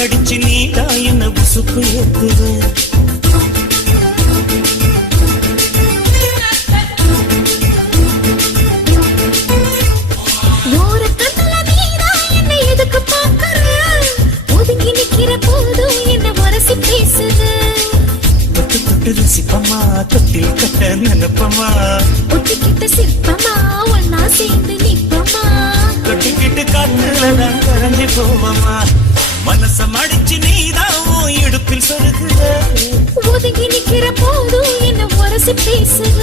கடிச்சு நீடா என்ன உசுப்பு ஏத்துவ சிப்பமா தொட்டில் கட்ட நினைப்பமா ஒட்டிக்கிட்ட சிற்பமா ஒன்னா சேர்ந்து நிற்பமா தொட்டிக்கிட்டு காத்துலதான் கரைஞ்சு போவமா மனச மடிச்சு நீதான் இடுப்பில் சொருகுற ஒதுங்கி நிக்கிற போதும் என்ன உரசி பேசுற